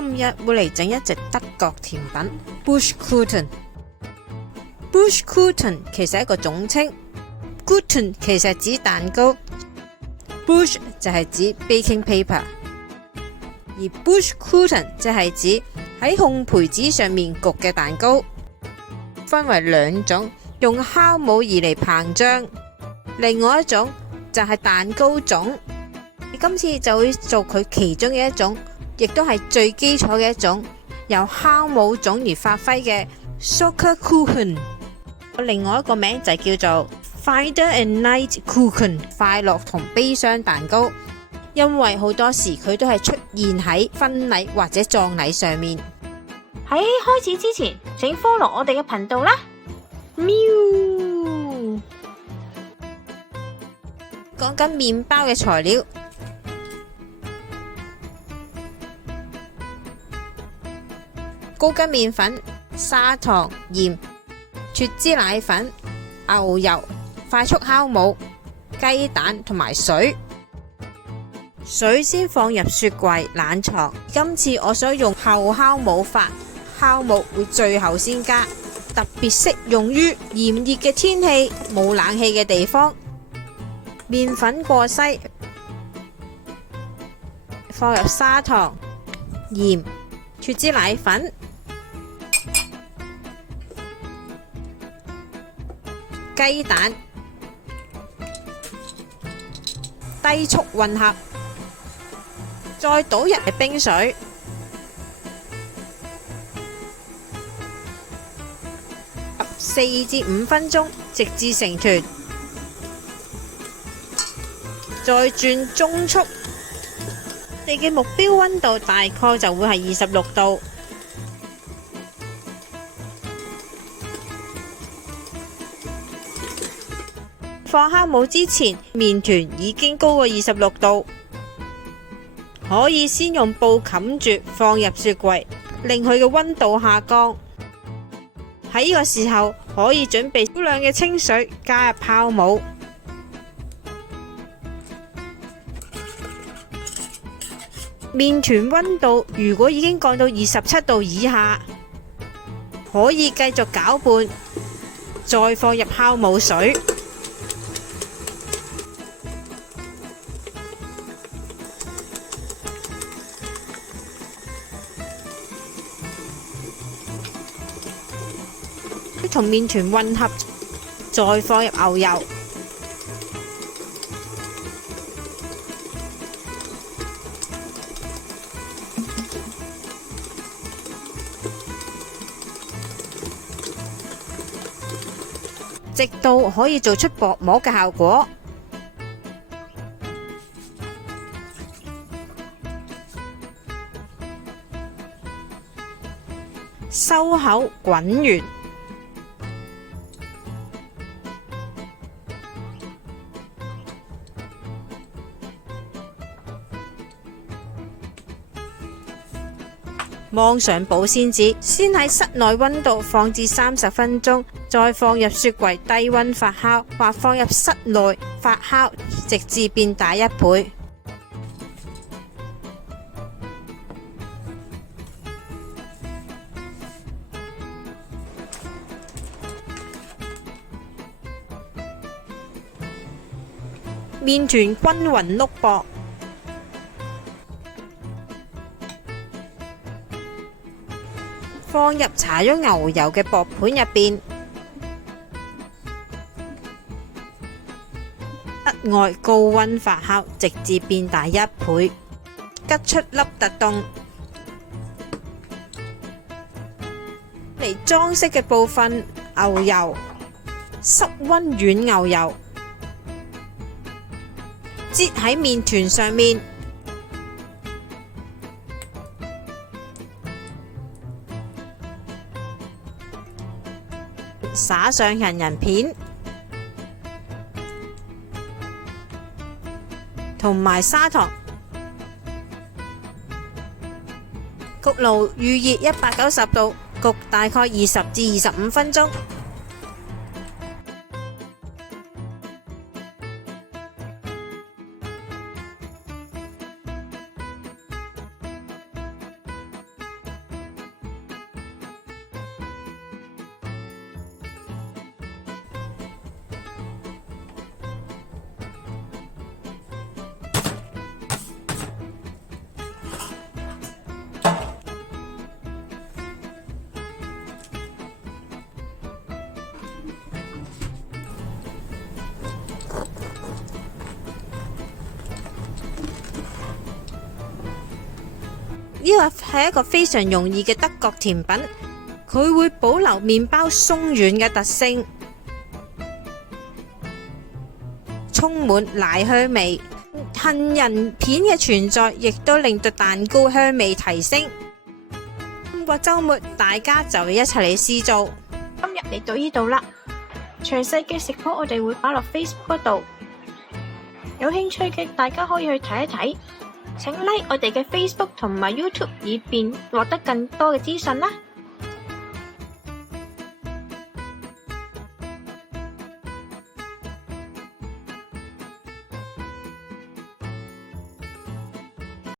今日會嚟整一隻德國甜品 Buschkuchen。Buschkuchen 其實係一個總稱 ，Kuchen 其實係指蛋糕 ，Busch 就係指 baking paper， 而 Buschkuchen 就係指喺烘焙紙上面焗嘅蛋糕。分為兩種，用酵母儀嚟膨脹，另外一種就係蛋糕種。今次就會做佢其中嘅一種，亦都係最基礎嘅一種，由酵母種而發揮嘅 Zuckerkuchen。另外一個名就叫做 Freude und Leid-Kuchen， 快樂同悲傷蛋糕。因為好多時佢都係出現喺婚禮或者葬禮上面。喺開始之前，請 follow 我哋嘅頻道啦。喵！講緊麵包嘅材料，高筋麵粉、砂糖、鹽、脱脂奶粉、牛油、快速酵母、雞蛋同埋水。水先放入雪櫃冷藏。今次我想用後酵母法，酵母會最後先加，特別適用於炎熱嘅天氣、冇冷氣嘅地方。麵粉過篩，放入砂糖、鹽、脱脂奶粉、雞蛋，低速混合，再倒入冰水。4至5分鐘，直至成團，再轉中速。你嘅目標溫度大概就會係26度。放酵母之前，麵團已經高過26度，可以先用布冚住，放入雪櫃，令佢嘅溫度下降。喺呢個時候，可以準備少量嘅清水加入酵母。麵團溫度如果已經降到27度以下，可以繼續攪拌，再放入酵母水。同麵團混合，再放入牛油、直到可以做出薄膜嘅效果。收口滾完。望上保鮮紙，先喺室內溫度放置30分鐘，再放入雪櫃低溫發酵，或放入室內發酵，直至變大1倍。麵團均勻碌薄。放入搽咗牛油嘅薄盤入邊，室外高溫發酵，直至變大1倍。吉出粒突洞。嚟裝飾嘅部分，牛油，濕溫軟牛油，擠喺麵團上面。撒上杏仁片同埋砂糖，焗爐預熱190度，焗大概20至25分鐘。呢個係一個非常容易嘅德國甜品，佢會保留麵包鬆軟嘅特性，充滿奶香味。杏仁片嘅存在亦都令到蛋糕香味提升。今個週末大家就一齊嚟試做。今日嚟到呢度啦，詳細嘅食譜我哋會擺落 Facebook 嗰度，有興趣嘅大家可以去睇一睇。請 like 我哋嘅 Facebook 同埋 YouTube，以便獲得更多嘅資訊啦。